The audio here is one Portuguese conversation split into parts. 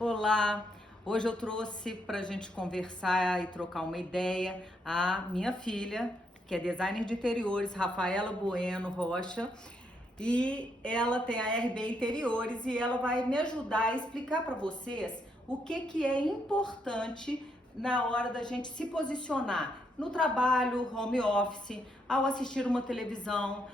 Olá, hoje eu trouxe para a gente conversar e trocar uma ideia a minha filha, que é designer de interiores, Rafaela Bueno Rocha, e ela tem a RB Interiores e ela vai me ajudar a explicar para vocês o que é importante na hora da gente se posicionar no trabalho, home office, ao assistir uma televisão,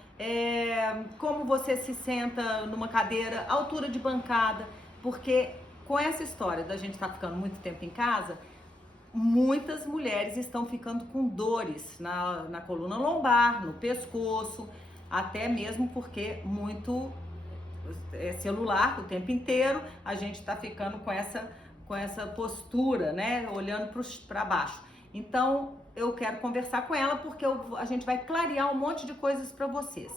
como você se senta numa cadeira, altura de bancada, porque com essa história da gente estar ficando muito tempo em casa, muitas mulheres estão ficando com dores na coluna lombar, no pescoço, até mesmo porque muito celular o tempo inteiro, a gente está ficando com essa postura, né? Olhando para baixo. Então, eu quero conversar com ela porque a gente vai clarear um monte de coisas para vocês.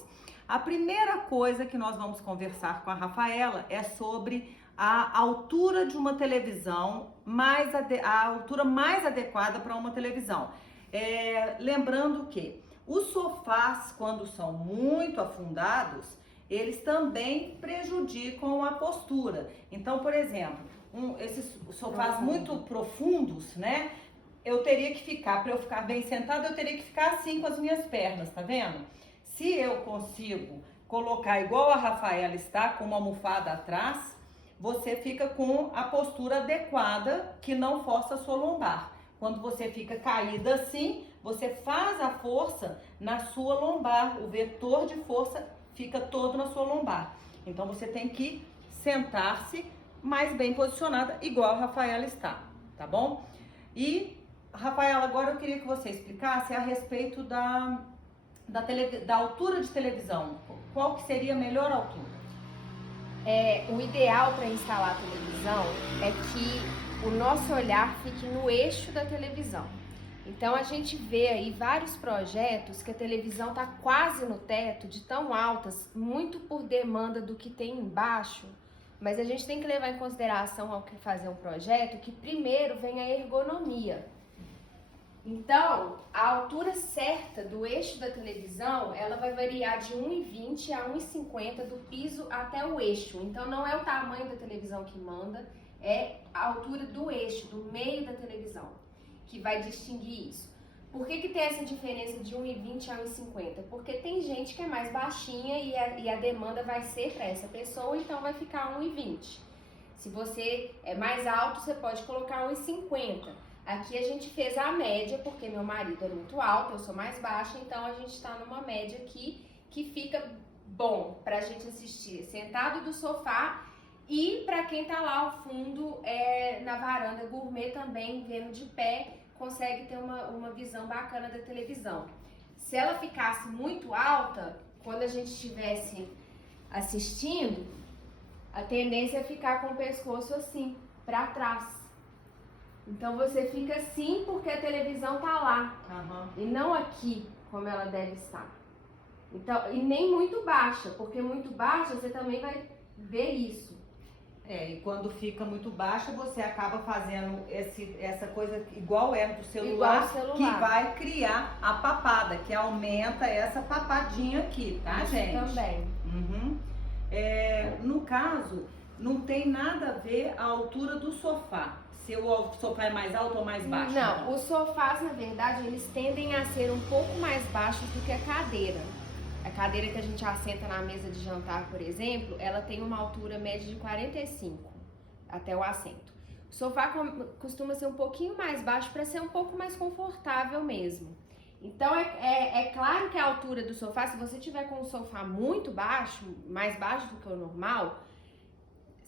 A primeira coisa que nós vamos conversar com a Rafaela é sobre a altura de uma televisão, a altura mais adequada para uma televisão. Lembrando que os sofás, quando são muito afundados, eles também prejudicam a postura. Então, por exemplo, esses sofás muito profundos, né? Eu teria que ficar, para eu ficar bem sentada, eu teria que ficar assim com as minhas pernas, tá vendo? Se eu consigo colocar igual a Rafaela está, com uma almofada atrás, você fica com a postura adequada, que não força a sua lombar. Quando você fica caída assim, você faz a força na sua lombar, o vetor de força fica todo na sua lombar. Então você tem que sentar-se mais bem posicionada, igual a Rafaela está, tá bom? E, Rafaela, agora eu queria que você explicasse a respeito da altura de televisão. Qual que seria a melhor altura? O ideal para instalar a televisão é que o nosso olhar fique no eixo da televisão. Então a gente vê aí vários projetos que a televisão está quase no teto, de tão altas, muito por demanda do que tem embaixo, mas a gente tem que levar em consideração ao que fazer um projeto que primeiro vem a ergonomia. Então, a altura certa do eixo da televisão, ela vai variar de 1,20 a 1,50 do piso até o eixo. Então, não é o tamanho da televisão que manda, é a altura do eixo, do meio da televisão, que vai distinguir isso. Por que tem essa diferença de 1,20 a 1,50? Porque tem gente que é mais baixinha e a demanda vai ser para essa pessoa, então vai ficar 1,20. Se você é mais alto, você pode colocar 1,50. Aqui a gente fez a média, porque meu marido é muito alto, eu sou mais baixa, então a gente está numa média aqui que fica bom para a gente assistir sentado do sofá e para quem tá lá ao fundo na varanda gourmet também, vendo de pé, consegue ter uma visão bacana da televisão. Se ela ficasse muito alta, quando a gente estivesse assistindo, a tendência é ficar com o pescoço assim, para trás. Então você fica assim porque a televisão tá lá, e não aqui, como ela deve estar. Então, e nem muito baixa, porque muito baixa você também vai ver isso. E quando fica muito baixa, você acaba fazendo essa coisa igual do celular, que vai criar a papada, que aumenta essa papadinha aqui, tá, isso gente? Também. No caso, não tem nada a ver a altura do sofá. Se o sofá é mais alto ou mais baixo? Não, os sofás, na verdade, eles tendem a ser um pouco mais baixos do que a cadeira. A cadeira que a gente assenta na mesa de jantar, por exemplo, ela tem uma altura média de 45 até o assento. O sofá costuma ser um pouquinho mais baixo para ser um pouco mais confortável mesmo. Então é claro que a altura do sofá, se você tiver com o sofá muito baixo, mais baixo do que o normal,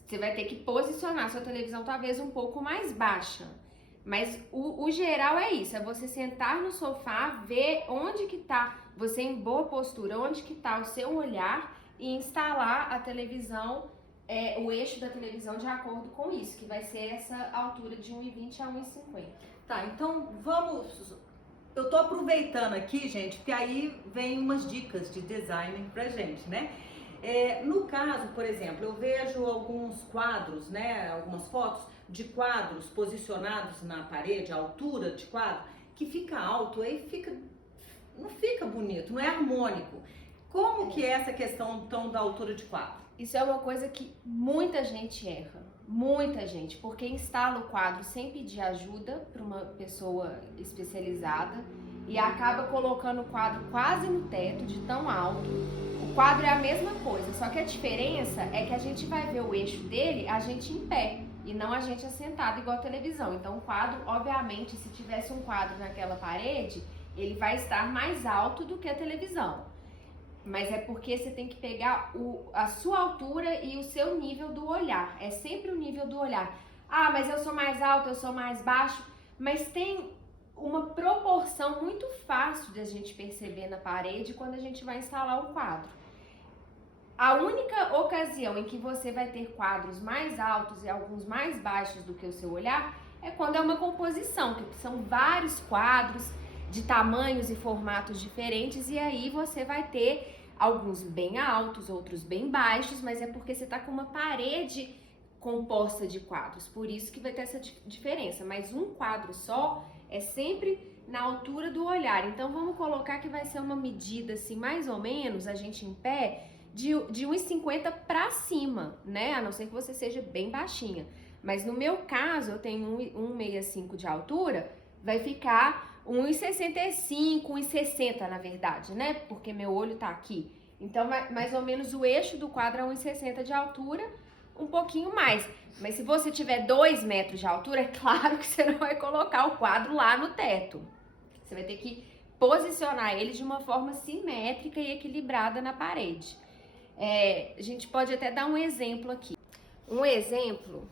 você vai ter que posicionar sua televisão talvez um pouco mais baixa. Mas o geral é isso, é você sentar no sofá, ver onde que tá, você em boa postura, onde que tá o seu olhar e instalar a televisão, o eixo da televisão de acordo com isso, que vai ser essa altura de 1,20 a 1,50. Tá, então vamos... Eu tô aproveitando aqui, gente, porque aí vem umas dicas de design pra gente, né? No caso, por exemplo, eu vejo alguns quadros, né, algumas fotos de quadros posicionados na parede, a altura de quadro, que fica alto, aí não fica bonito, não é harmônico. Como que é essa questão então da altura de quadro? Isso é uma coisa que muita gente erra. Muita gente, porque instala o quadro sem pedir ajuda para uma pessoa especializada e acaba colocando o quadro quase no teto, de tão alto. O quadro é a mesma coisa, só que a diferença é que a gente vai ver o eixo dele, a gente em pé, e não a gente assentado igual a televisão. Então o quadro, obviamente, se tivesse um quadro naquela parede, ele vai estar mais alto do que a televisão. Mas é porque você tem que pegar a sua altura e o seu nível do olhar. É sempre o nível do olhar. Ah, mas eu sou mais alto, eu sou mais baixo. Mas tem uma proporção muito fácil de a gente perceber na parede quando a gente vai instalar o quadro. A única ocasião em que você vai ter quadros mais altos e alguns mais baixos do que o seu olhar é quando é uma composição, que são vários quadros de tamanhos e formatos diferentes, e aí você vai ter alguns bem altos, outros bem baixos, mas é porque você está com uma parede composta de quadros, por isso que vai ter essa diferença. Mas um quadro só é sempre na altura do olhar. Então vamos colocar que vai ser uma medida assim, mais ou menos, a gente em pé, de 1,50 para cima, né? A não ser que você seja bem baixinha. Mas no meu caso, eu tenho 1,65 de altura, vai ficar 1,65, 1,60 na verdade, né? Porque meu olho tá aqui. Então, mais ou menos o eixo do quadro é 1,60 de altura, um pouquinho mais. Mas se você tiver 2 metros de altura, é claro que você não vai colocar o quadro lá no teto. Você vai ter que posicionar ele de uma forma simétrica e equilibrada na parede. A gente pode até dar um exemplo aqui. Um exemplo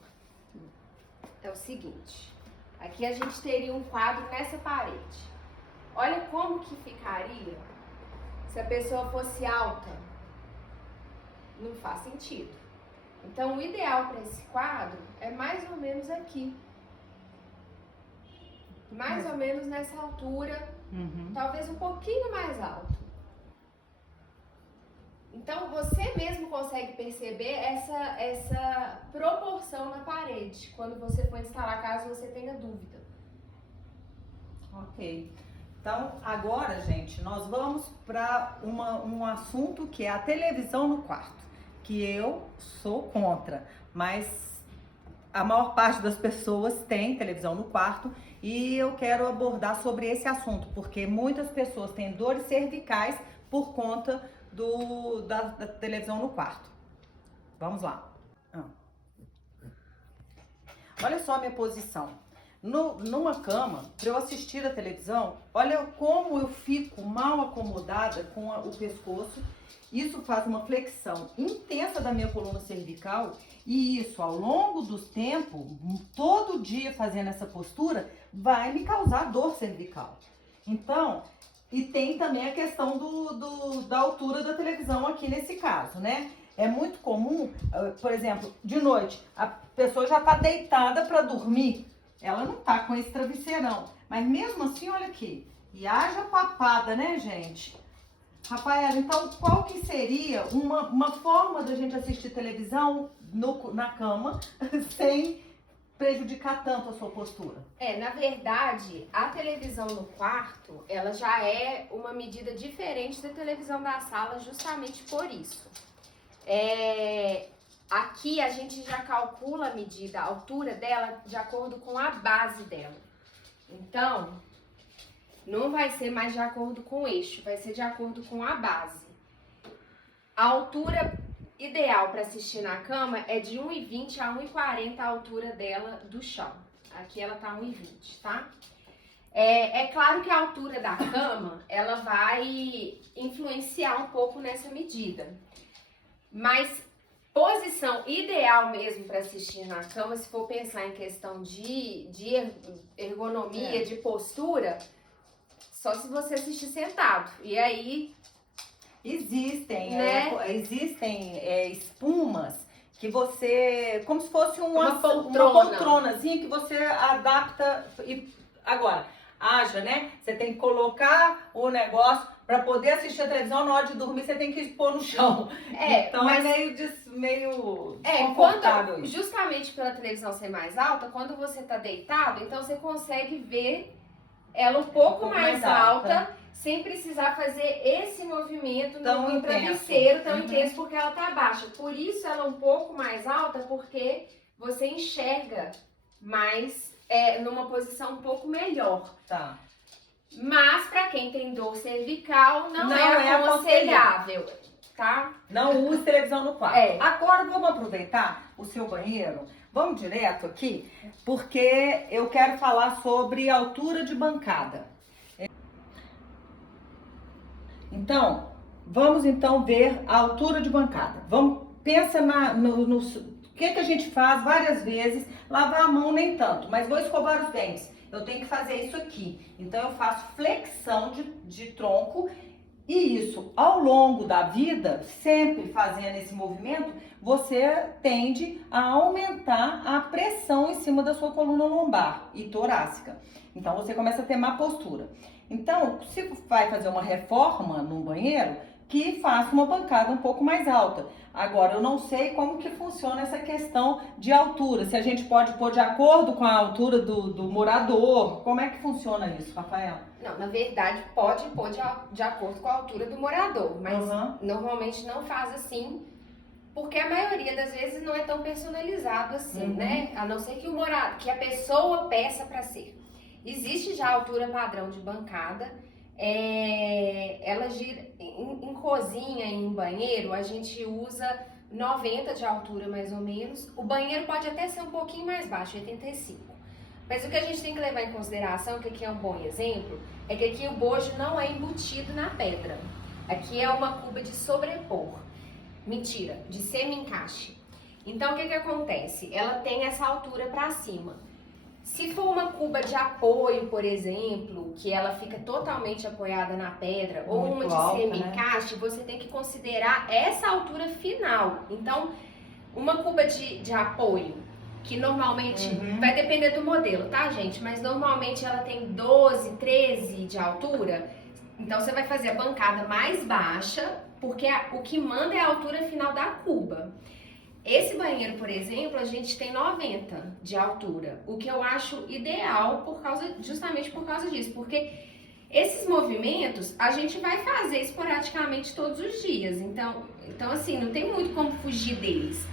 é o seguinte. Aqui a gente teria um quadro nessa parede. Olha como que ficaria se a pessoa fosse alta. Não faz sentido. Então, o ideal para esse quadro é mais ou menos aqui. Mais ou menos nessa altura, talvez um pouquinho mais alto. Então, você mesmo consegue perceber essa proporção na parede, quando você for instalar, caso você tenha dúvida. Ok. Então, agora, gente, nós vamos para um assunto que é a televisão no quarto, que eu sou contra, mas a maior parte das pessoas tem televisão no quarto e eu quero abordar sobre esse assunto, porque muitas pessoas têm dores cervicais por conta da televisão no quarto. Vamos lá. Olha só a minha posição. Numa cama, para eu assistir a televisão, olha como eu fico mal acomodada com o pescoço. Isso faz uma flexão intensa da minha coluna cervical e isso, ao longo do tempo, todo dia fazendo essa postura, vai me causar dor cervical. Então, e tem também a questão da altura da televisão aqui nesse caso, né? É muito comum, por exemplo, de noite, a pessoa já está deitada para dormir, ela não tá com esse travesseirão, mas mesmo assim, olha aqui, e haja papada, né, gente? Rafaela, então qual que seria uma forma da gente assistir televisão na cama sem prejudicar tanto a sua postura? Na verdade, a televisão no quarto, ela já é uma medida diferente da televisão da sala justamente por isso. Aqui a gente já calcula a medida, a altura dela de acordo com a base dela. Então, não vai ser mais de acordo com o eixo, vai ser de acordo com a base. A altura ideal para assistir na cama é de 1,20 a 1,40 a altura dela do chão. Aqui ela tá 1,20, tá? É claro que a altura da cama, ela vai influenciar um pouco nessa medida. Mas posição ideal mesmo para assistir na cama, se for pensar em questão de ergonomia, de postura, só se você assistir sentado. E aí existem, né? Existem espumas que você, como se fosse uma poltronazinha que você adapta. E agora, haja, né? Você tem que colocar o negócio para poder assistir a televisão. Na hora de dormir você tem que pôr no chão. Então mas é meio desconfortável. Justamente pela televisão ser mais alta, quando você tá deitado, então você consegue ver ela um pouco mais alta, sem precisar fazer esse movimento no travesseiro tão intenso, porque ela tá baixa. Por isso ela é um pouco mais alta, porque você enxerga mais numa posição um pouco melhor. Tá. Mas para quem tem dor cervical, não Não é é aconselhável, tá? Não use televisão no quarto. É. Agora vamos aproveitar o seu banheiro. Vamos direto aqui, porque eu quero falar sobre altura de bancada. Então, vamos então ver a altura de bancada. Pensa no que a gente faz várias vezes, lavar a mão nem tanto, mas vou escovar os dentes. Eu tenho que fazer isso aqui. Então eu faço flexão de tronco e isso ao longo da vida, sempre fazendo esse movimento, você tende a aumentar a pressão em cima da sua coluna lombar e torácica. Então você começa a ter má postura. Então, se vai fazer uma reforma no banheiro, que faça uma bancada um pouco mais alta. Agora, eu não sei como que funciona essa questão de altura, se a gente pode pôr de acordo com a altura do morador, como é que funciona isso, Rafael? Não, na verdade, pode pôr de acordo com a altura do morador, mas normalmente não faz assim, porque a maioria das vezes não é tão personalizado assim, né? A não ser que a pessoa peça para ser. Existe já a altura padrão de bancada. Ela gira em cozinha, em banheiro, a gente usa 90 de altura mais ou menos. O banheiro pode até ser um pouquinho mais baixo, 85. Mas o que a gente tem que levar em consideração, que aqui é um bom exemplo, é que aqui o bojo não é embutido na pedra. Aqui é uma cuba de sobrepor. Mentira, de semi-encaixe. Então o que acontece? Ela tem essa altura para cima. Se for uma cuba de apoio, por exemplo, que ela fica totalmente apoiada na pedra, ou uma de semi-encaixe, você tem que considerar essa altura final. Então, uma cuba de apoio, que normalmente vai depender do modelo, tá, gente? Mas normalmente ela tem 12, 13 de altura. Então, você vai fazer a bancada mais baixa, porque o que manda é a altura final da cuba. Esse banheiro, por exemplo, a gente tem 90 de altura, o que eu acho ideal justamente por causa disso, porque esses movimentos a gente vai fazer esporadicamente todos os dias, então assim, não tem muito como fugir deles.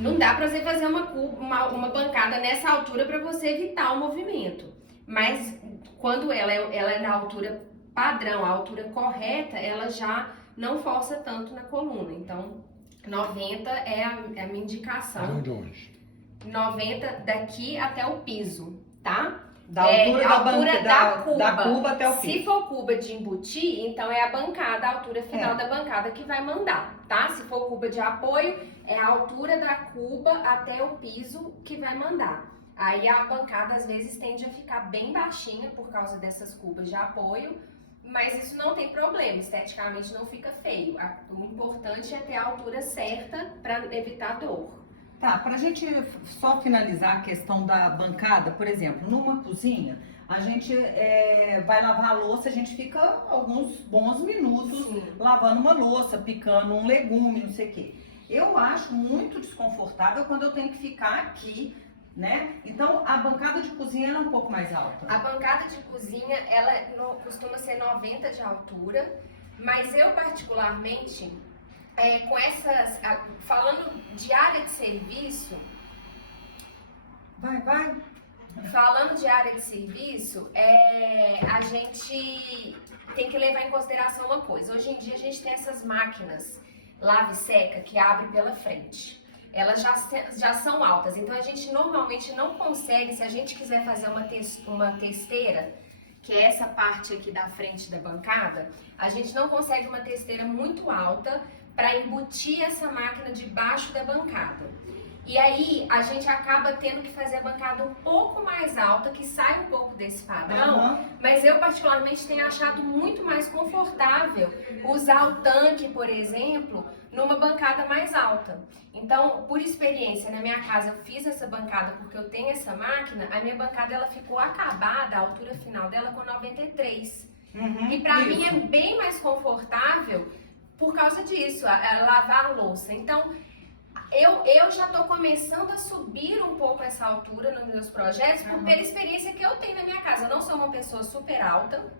Não dá pra você fazer uma bancada nessa altura para você evitar o movimento, mas quando ela é na altura padrão, a altura correta, ela já não força tanto na coluna, então 90 é a minha indicação. De onde? 90 daqui até o piso, tá? Da altura da cuba até o piso. Se for cuba de embutir, então é a bancada, a altura final da bancada que vai mandar, tá? Se for cuba de apoio, é a altura da cuba até o piso que vai mandar. Aí a bancada às vezes tende a ficar bem baixinha por causa dessas cubas de apoio, mas isso não tem problema, esteticamente não fica feio. O importante é ter a altura certa para evitar dor. Tá, pra gente só finalizar a questão da bancada, por exemplo, numa cozinha, a gente vai lavar a louça, a gente fica alguns bons minutos lavando uma louça, picando um legume, não sei o quê. Eu acho muito desconfortável quando eu tenho que ficar aqui, né? Então, a bancada de cozinha é um pouco mais alta. A bancada de cozinha, ela costuma ser 90 de altura, mas eu particularmente, falando de área de serviço... Falando de área de serviço, a gente tem que levar em consideração uma coisa. Hoje em dia a gente tem essas máquinas lave e seca que abrem pela frente. Elas já são altas, então a gente normalmente não consegue, se a gente quiser fazer uma testeira, que é essa parte aqui da frente da bancada, a gente não consegue uma testeira muito alta para embutir essa máquina debaixo da bancada. E aí a gente acaba tendo que fazer a bancada um pouco mais alta, que sai um pouco desse padrão, mas eu particularmente tenho achado muito mais confortável usar o tanque, por exemplo, numa bancada mais alta. Então, por experiência, na minha casa eu fiz essa bancada porque eu tenho essa máquina, a minha bancada ela ficou acabada, a altura final dela com 93. E pra mim é bem mais confortável por causa disso, lavar a louça. Então, eu já estou começando a subir um pouco essa altura nos meus projetos pela experiência que eu tenho na minha casa. Eu não sou uma pessoa super alta,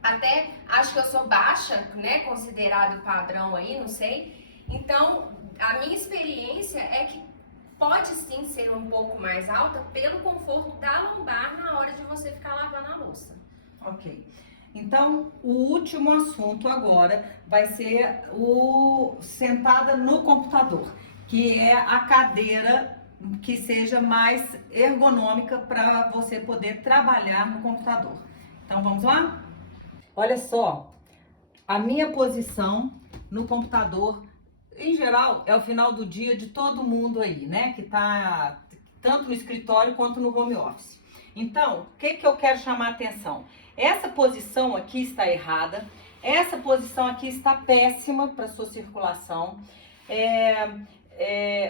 até acho que eu sou baixa, né, considerado padrão aí, não sei. Então, a minha experiência é que pode sim ser um pouco mais alta pelo conforto da lombar na hora de você ficar lavando a louça. Ok. Então, o último assunto agora vai ser o sentada no computador, que é a cadeira que seja mais ergonômica para você poder trabalhar no computador. Então, vamos lá? Olha só, a minha posição no computador, em geral, é o final do dia de todo mundo aí, né? Que tá tanto no escritório quanto no home office. Então, o que eu quero chamar a atenção? Essa posição aqui está errada, essa posição aqui está péssima para sua circulação.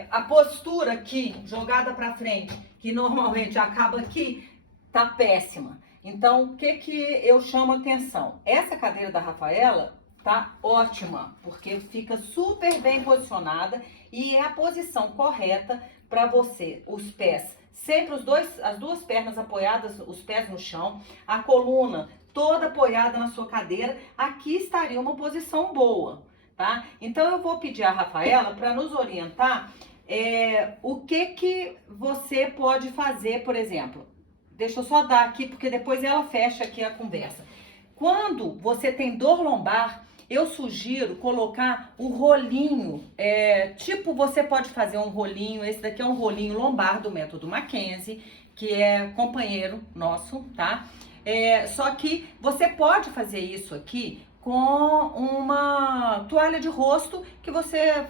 A postura aqui, jogada para frente, que normalmente acaba aqui, tá péssima. Então, o que eu chamo a atenção? Essa cadeira da Rafaela tá ótima, porque fica super bem posicionada e é a posição correta para você, os pés sempre as duas pernas apoiadas, os pés no chão, a coluna toda apoiada na sua cadeira, aqui estaria uma posição boa, tá? Então eu vou pedir a Rafaela para nos orientar o que você pode fazer, por exemplo. Deixa eu só dar aqui, porque depois ela fecha aqui a conversa. Quando você tem dor lombar, eu sugiro colocar um rolinho, tipo você pode fazer um rolinho, esse daqui é um rolinho lombar do método Mackenzie, que é companheiro nosso, tá? Só que você pode fazer isso aqui com uma toalha de rosto, que você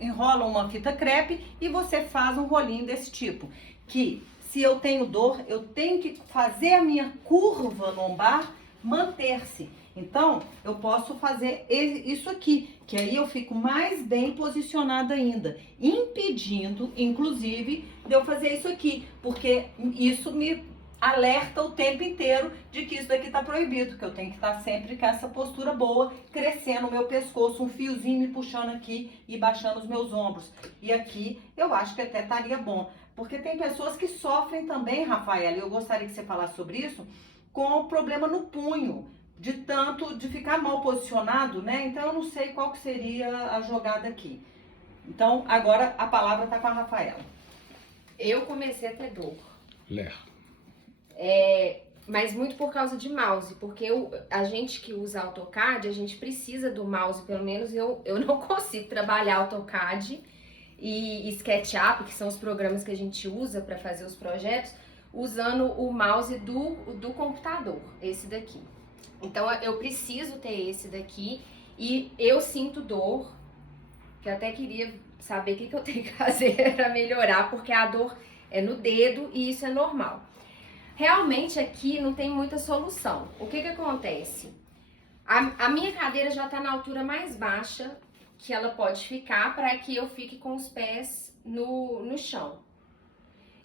enrola uma fita crepe e você faz um rolinho desse tipo, que se eu tenho dor, eu tenho que fazer a minha curva lombar manter-se. Então, eu posso fazer isso aqui, que aí eu fico mais bem posicionada ainda, impedindo, inclusive, de eu fazer isso aqui, porque isso me alerta o tempo inteiro de que isso daqui tá proibido, que eu tenho que estar sempre com essa postura boa, crescendo o meu pescoço, um fiozinho me puxando aqui e baixando os meus ombros. E aqui eu acho que até estaria bom, porque tem pessoas que sofrem também, Rafaela, e eu gostaria que você falasse sobre isso, com problema no punho, de ficar mal posicionado, né? Então eu não sei qual que seria a jogada aqui. Então agora a palavra tá com a Rafaela. Eu comecei a ter dor. Ler. Mas muito por causa de mouse, porque a gente que usa AutoCAD, a gente precisa do mouse, pelo menos eu não consigo trabalhar AutoCAD e SketchUp, que são os programas que a gente usa para fazer os projetos, usando o mouse do computador, esse daqui. Então eu preciso ter esse daqui e eu sinto dor, que eu até queria saber o que eu tenho que fazer para melhorar, porque a dor é no dedo e isso é normal. Realmente aqui não tem muita solução. O que acontece? A minha cadeira já está na altura mais baixa que ela pode ficar para que eu fique com os pés no chão.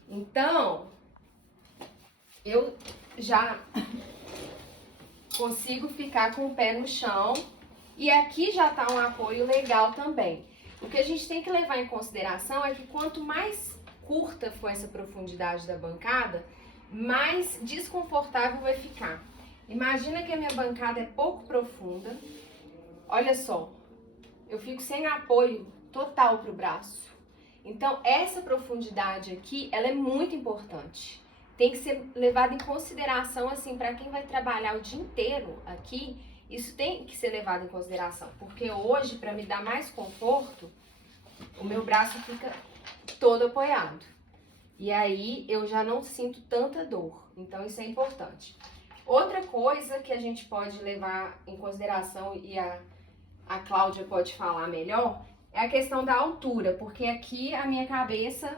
Então, eu já consigo ficar com o pé no chão e aqui já tá um apoio legal também. O que a gente tem que levar em consideração é que quanto mais curta for essa profundidade da bancada, mais desconfortável vai ficar. Imagina que a minha bancada é pouco profunda. Olha só, eu fico sem apoio total pro braço. Então essa profundidade aqui, ela é muito importante. Tem que ser levado em consideração, assim, para quem vai trabalhar o dia inteiro aqui, isso tem que ser levado em consideração, porque hoje, para me dar mais conforto, o meu braço fica todo apoiado. E aí, eu já não sinto tanta dor, então isso é importante. Outra coisa que a gente pode levar em consideração, e a Cláudia pode falar melhor, é a questão da altura, porque aqui a minha cabeça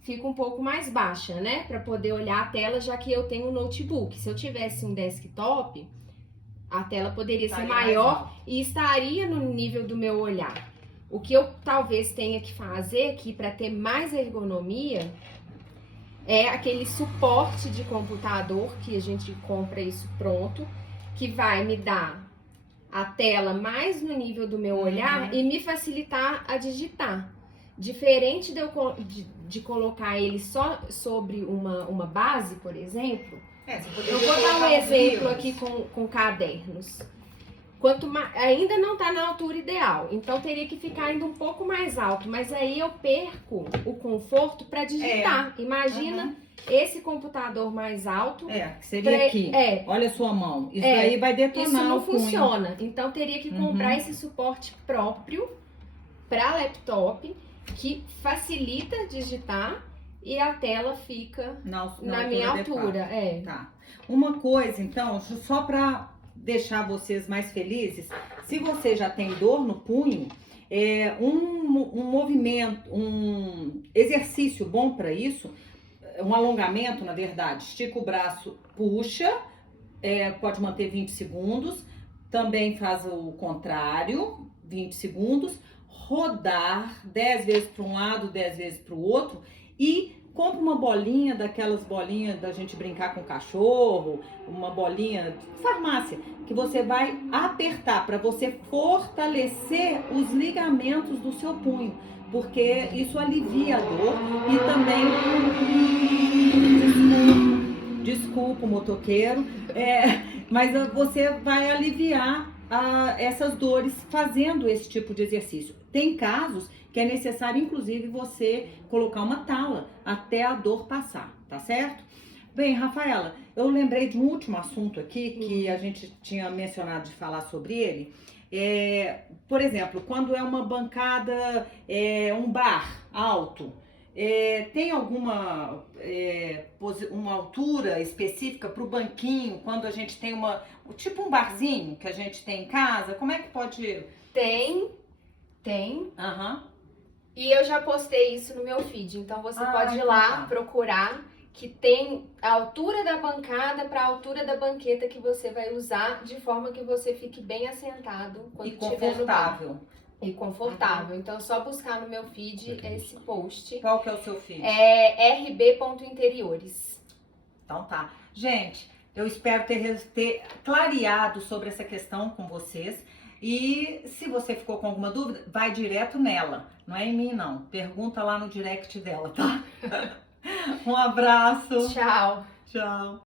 fica um pouco mais baixa, né? Para poder olhar a tela, já que eu tenho um notebook. Se eu tivesse um desktop, a tela poderia ser maior e estaria no nível do meu olhar. O que eu talvez tenha que fazer aqui para ter mais ergonomia é aquele suporte de computador que a gente compra isso pronto, que vai me dar a tela mais no nível do meu olhar e me facilitar a digitar. Diferente de colocar ele só sobre uma base, por exemplo, eu vou dar um exemplo aqui com cadernos. ainda não tá na altura ideal, então teria que ficar ainda um pouco mais alto, mas aí eu perco o conforto para digitar. Imagina esse computador mais alto. Que seria aqui. Olha a sua mão. Isso aí vai detonar. Isso não o punho. funciona. Então teria que comprar esse suporte próprio para laptop que facilita digitar e a tela fica na minha altura. Tá. Uma coisa, então, só para deixar vocês mais felizes, se você já tem dor no punho, um movimento, um exercício bom para isso, um alongamento, na verdade, estica o braço, puxa, pode manter 20 segundos, também faz o contrário, 20 segundos, rodar 10 vezes para um lado, 10 vezes para o outro e compra uma bolinha, daquelas bolinhas da gente brincar com o cachorro, uma bolinha de farmácia, que você vai apertar para você fortalecer os ligamentos do seu punho, porque isso alivia a dor e também... Desculpa o motoqueiro, mas você vai aliviar essas dores fazendo esse tipo de exercício. Tem casos que é necessário, inclusive, você colocar uma tala até a dor passar, tá certo? Bem, Rafaela, eu lembrei de um último assunto aqui que a gente tinha mencionado de falar sobre ele. Por exemplo, quando é uma bancada, um bar alto, tem alguma uma altura específica para o banquinho, quando a gente tem tipo um barzinho que a gente tem em casa? Como é que pode... Tem. E eu já postei isso no meu feed, então você pode ir lá procurar, que tem a altura da bancada para a altura da banqueta que você vai usar, de forma que você fique bem assentado quando estiver no bar. E confortável. Então é só buscar no meu feed esse post. Qual que é o seu feed? rb.interiores. Então tá. Gente, eu espero ter clareado sobre essa questão com vocês. E se você ficou com alguma dúvida, vai direto nela. Não é em mim, não. Pergunta lá no direct dela, tá? Um abraço. Tchau. Tchau.